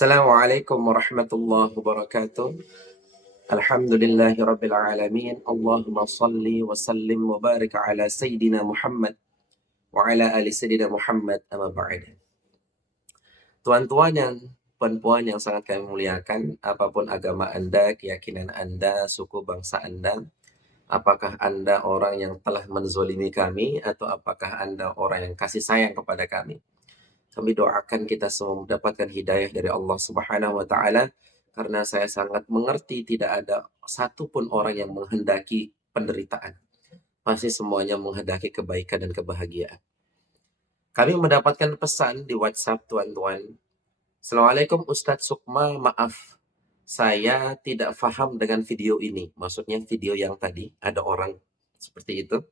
Assalamualaikum warahmatullahi wabarakatuh. Alhamdulillahi rabbil alamin. Allahumma salli wa sallim wa barik ala Sayyidina Muhammad wa ala ali Sayyidina Muhammad amma ba'd. Tuan-tuan yang puan-puan yang sangat kami muliakan, apapun agama Anda, keyakinan Anda, suku bangsa Anda, apakah Anda orang yang telah menzolimi kami atau apakah Anda orang yang kasih sayang kepada kami? Kami doakan kita semua mendapatkan hidayah dari Allah Subhanahu wa taala, karena saya sangat mengerti tidak ada satupun orang yang menghendaki penderitaan. Pasti semuanya menghendaki kebaikan dan kebahagiaan. Kami mendapatkan pesan di WhatsApp tuan-tuan. Assalamualaikum Ustadz Sukma, maaf saya tidak paham dengan video ini. Maksudnya video yang tadi ada orang seperti itu.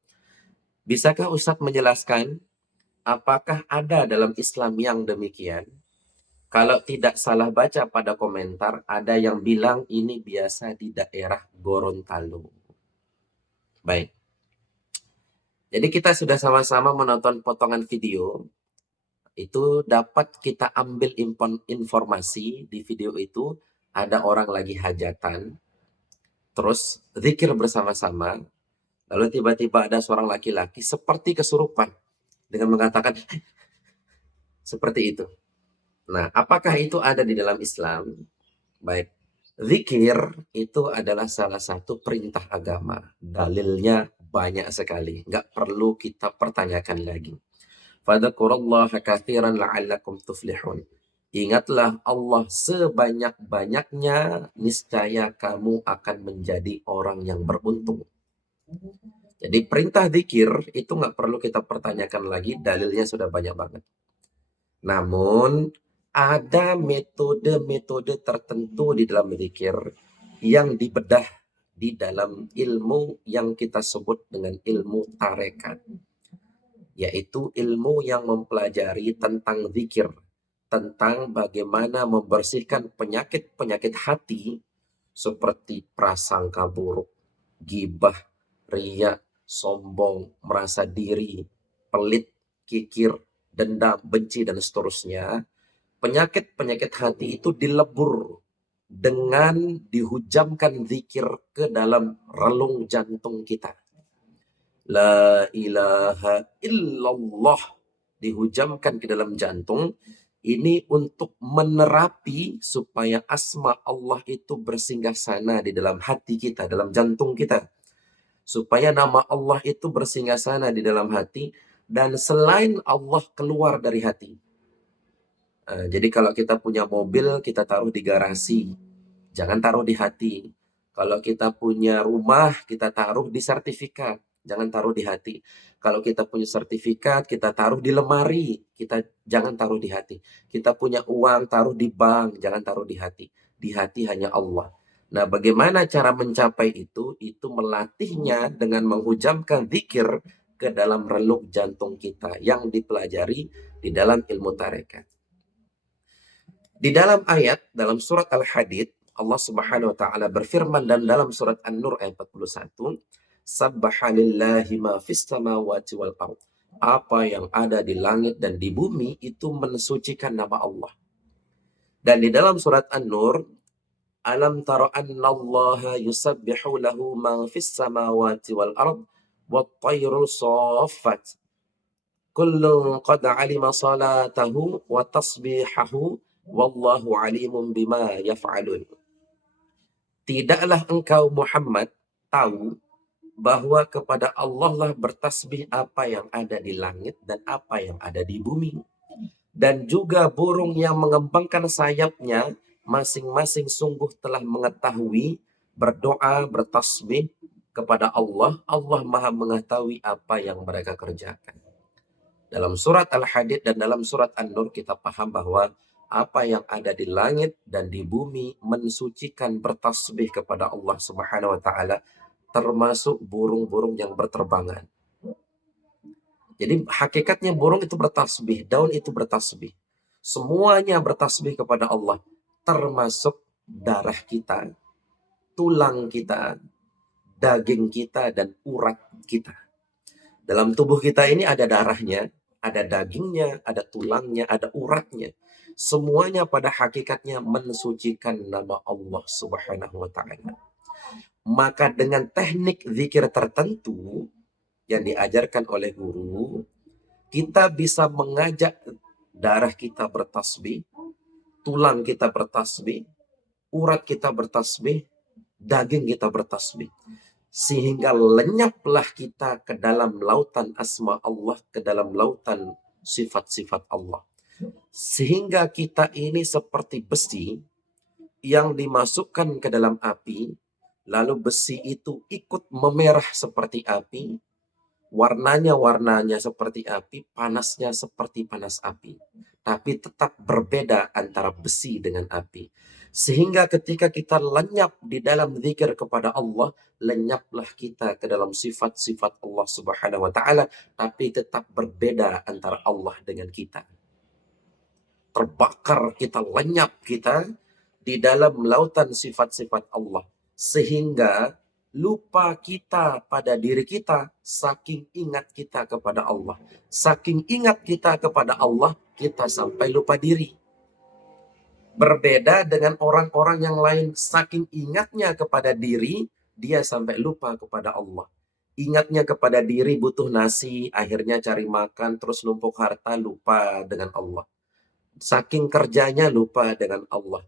Bisakah Ustadz menjelaskan apakah ada dalam Islam yang demikian? Kalau tidak salah baca pada komentar, ada yang bilang ini biasa di daerah Gorontalo. Baik. Jadi kita sudah sama-sama menonton potongan video. Itu dapat kita ambil informasi di video itu. Ada orang lagi hajatan. Terus zikir bersama-sama. Lalu tiba-tiba ada seorang laki-laki seperti kesurupan. Dengan mengatakan, seperti itu. Nah, apakah itu ada di dalam Islam? Baik. Zikir itu adalah salah satu perintah agama. Dalilnya banyak sekali. Nggak perlu kita pertanyakan lagi. Fadhkurullaha katsiran la'allakum tuflihun. Ingatlah Allah sebanyak-banyaknya, niscaya kamu akan menjadi orang yang beruntung. Jadi perintah zikir itu nggak perlu kita pertanyakan lagi, dalilnya sudah banyak banget. Namun ada metode-metode tertentu di dalam zikir yang dibedah di dalam ilmu yang kita sebut dengan ilmu tarekat, yaitu ilmu yang mempelajari tentang zikir, tentang bagaimana membersihkan penyakit-penyakit hati seperti prasangka buruk, gibah, riya, sombong, merasa diri, pelit, kikir, dendam, benci, dan seterusnya. Penyakit-penyakit hati itu dilebur dengan dihujamkan zikir ke dalam relung jantung kita. La ilaha illallah dihujamkan ke dalam jantung. Ini untuk menerapi supaya asma Allah itu bersinggah sana di dalam hati kita, dalam jantung kita. Supaya nama Allah itu bersinggah sana di dalam hati, dan selain Allah keluar dari hati. Jadi kalau kita punya mobil, kita taruh di garasi. Jangan taruh di hati. Kalau kita punya rumah, kita taruh di sertifikat. Jangan taruh di hati. Kalau kita punya sertifikat, kita taruh di lemari. Jangan taruh di hati. Kita punya uang, taruh di bank. Jangan taruh di hati. Di hati hanya Allah. Nah, bagaimana cara mencapai itu? Itu melatihnya dengan menghujamkan zikir ke dalam relung jantung kita yang dipelajari di dalam ilmu tarekat. Di dalam ayat, dalam surat Al-Hadid, Allah Subhanahu wa taala berfirman, dan dalam surat An-Nur ayat 41, Sabbaha lillahi ma fis samawati wal ard. Apa yang ada di langit dan di bumi itu mensucikan nama Allah. Dan di dalam surat An-Nur, Alam tara annallaha yusabbihu lahu ma fis samawati wal ard wat tayrul saffat. Kullu qad alima salatahu wa tasbihahu wallahu alimun bima yaf'alun. Tidaklah engkau Muhammad tahu bahwa kepada Allah lah bertasbih apa yang ada di langit dan apa yang ada di bumi. Dan juga burung yang mengembangkan sayapnya masing-masing sungguh telah mengetahui, berdoa, bertasbih kepada Allah. Allah Maha mengetahui apa yang mereka kerjakan. Dalam surat Al-Hadid dan dalam surat An-Nur kita paham bahwa apa yang ada di langit dan di bumi mensucikan, bertasbih kepada Allah Subhanahu wa taala, termasuk burung-burung yang berterbangan. Jadi hakikatnya burung itu bertasbih, daun itu bertasbih. Semuanya bertasbih kepada Allah, termasuk darah kita, tulang kita, daging kita, dan urat kita. Dalam tubuh kita ini ada darahnya, ada dagingnya, ada tulangnya, ada uratnya. semuanya pada hakikatnya mensucikan nama Allah Subhanahu wa taala. Maka dengan teknik zikir tertentu yang diajarkan oleh guru, kita bisa mengajak darah kita bertasbih, tulang kita bertasbih, urat kita bertasbih, daging kita bertasbih. Sehingga lenyaplah kita ke dalam lautan asma Allah, ke dalam lautan sifat-sifat Allah. Sehingga kita ini seperti besi yang dimasukkan ke dalam api, lalu besi itu ikut memerah seperti api, warnanya seperti api, panasnya seperti panas api. Tapi tetap berbeda antara besi dengan api. Sehingga ketika kita lenyap di dalam zikir kepada Allah, lenyaplah kita ke dalam sifat-sifat Allah Subhanahu wa taala, tapi tetap berbeda antara Allah dengan kita. Terbakar kita, lenyap kita di dalam lautan sifat-sifat Allah. Sehingga lupa kita pada diri kita, saking ingat kita kepada Allah. Saking ingat kita kepada Allah, kita sampai lupa diri. Berbeda dengan orang-orang yang lain, saking ingatnya kepada diri, dia sampai lupa kepada Allah. Ingatnya kepada diri butuh nasi, akhirnya cari makan, terus numpuk harta, lupa dengan Allah. Saking kerjanya lupa dengan Allah.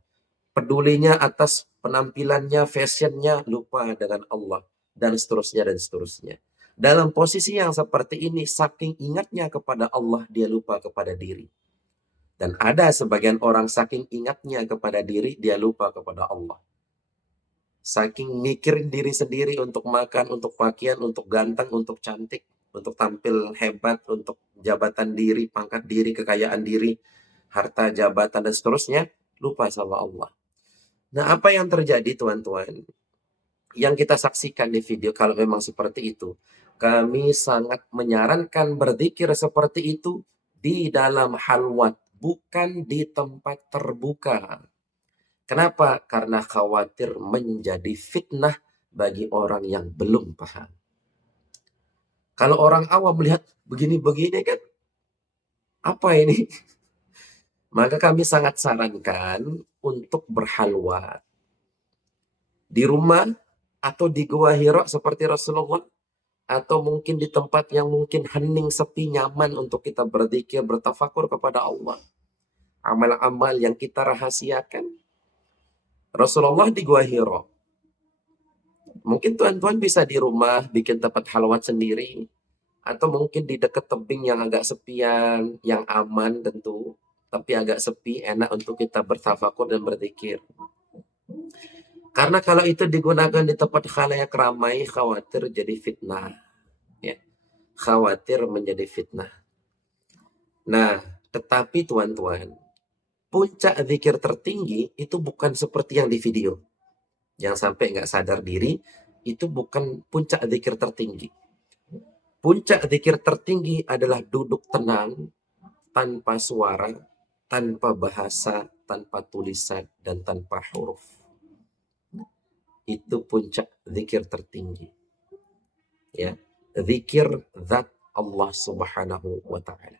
Pedulinya atas penampilannya, fashionnya, lupa dengan Allah. Dan seterusnya, dan seterusnya. Dalam posisi yang seperti ini, saking ingatnya kepada Allah, dia lupa kepada diri. Dan ada sebagian orang saking ingatnya kepada diri, dia lupa kepada Allah. Saking mikirin diri sendiri untuk makan, untuk pakaian, untuk ganteng, untuk cantik, untuk tampil hebat, untuk jabatan diri, pangkat diri, kekayaan diri, harta, jabatan, dan seterusnya, lupa sama Allah. Nah, apa yang terjadi teman-teman? Yang kita saksikan di video, kalau memang seperti itu, kami sangat menyarankan berzikir seperti itu di dalam halwat, bukan di tempat terbuka. Kenapa? Karena khawatir menjadi fitnah bagi orang yang belum paham. Kalau orang awam melihat begini-begini kan, apa ini? Maka kami sangat sarankan untuk berhalwat di rumah atau di Gua Hira seperti Rasulullah, atau mungkin di tempat yang mungkin hening, sepi, nyaman untuk kita berzikir, bertafakur kepada Allah. Amal-amal yang kita rahasiakan. Rasulullah di Gua Hira. Mungkin tuan-tuan bisa di rumah bikin tempat halwat sendiri, atau mungkin di dekat tebing yang agak sepian, yang aman tentu, tapi agak sepi, enak untuk kita bertafakur dan berzikir. Karena kalau itu digunakan di tempat khalayak ramai, khawatir jadi fitnah. Ya. Khawatir menjadi fitnah. Nah, tetapi tuan-tuan, puncak zikir tertinggi itu bukan seperti yang di video. Yang sampai nggak sadar diri, itu bukan puncak zikir tertinggi. Puncak zikir tertinggi adalah duduk tenang, tanpa suara, tanpa bahasa, tanpa tulisan, dan tanpa huruf. Itu puncak zikir tertinggi. Ya, zikir zat Allah Subhanahu wa taala.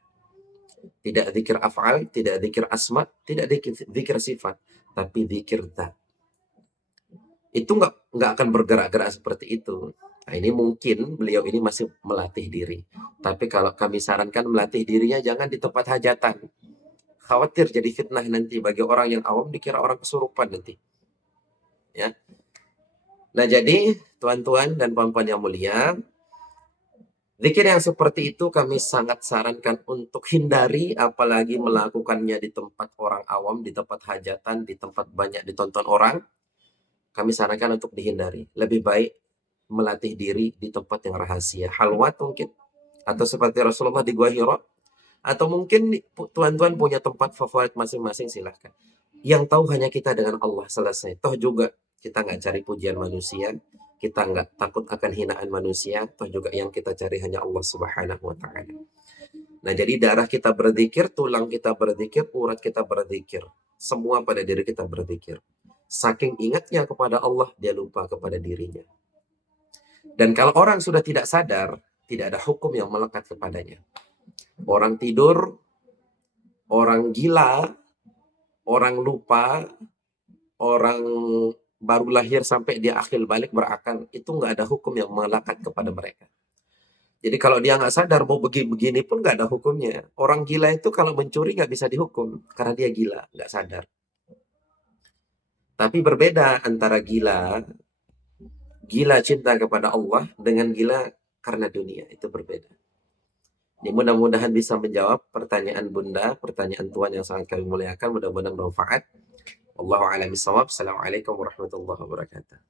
Tidak zikir af'al, tidak zikir asma, tidak zikir sifat, tapi zikir zat. Itu nggak akan bergerak-gerak seperti itu. Nah, ini mungkin beliau ini masih melatih diri. Tapi kalau kami sarankan melatih dirinya jangan di tempat hajatan. Khawatir jadi fitnah nanti bagi orang yang awam, dikira orang kesurupan nanti. Ya. Nah, jadi tuan-tuan dan puan-puan yang mulia, zikir yang seperti itu kami sangat sarankan untuk hindari, apalagi melakukannya di tempat orang awam, di tempat hajatan, di tempat banyak ditonton orang. Kami sarankan untuk dihindari. Lebih baik melatih diri di tempat yang rahasia, halwat mungkin, atau seperti Rasulullah di Gua Hira, atau mungkin tuan-tuan punya tempat favorit masing-masing, silahkan. Yang tahu hanya kita dengan Allah, selesai. Toh juga kita nggak cari pujian manusia, kita nggak takut akan hinaan manusia, toh juga yang kita cari hanya Allah Subhanahu wa taala. Nah, jadi darah kita berzikir, tulang kita berzikir, urat kita berzikir, semua pada diri kita berzikir. Saking ingatnya kepada Allah, dia lupa kepada dirinya. Dan kalau orang sudah tidak sadar, tidak ada hukum yang melekat kepadanya. Orang tidur, orang gila, orang lupa, orang baru lahir sampai dia akil balik berakal, itu nggak ada hukum yang melekat kepada mereka. Jadi kalau dia nggak sadar mau begini pun nggak ada hukumnya. Orang gila itu kalau mencuri nggak bisa dihukum karena dia gila, nggak sadar. Tapi berbeda antara gila cinta kepada Allah dengan gila karena dunia, itu berbeda. Ini mudah-mudahan bisa menjawab pertanyaan Bunda, pertanyaan Tuan yang sangat kami muliakan. Mudah-mudahan bermanfaat. Wallahu a'lam bishawab. Assalamualaikum warahmatullahi wabarakatuh.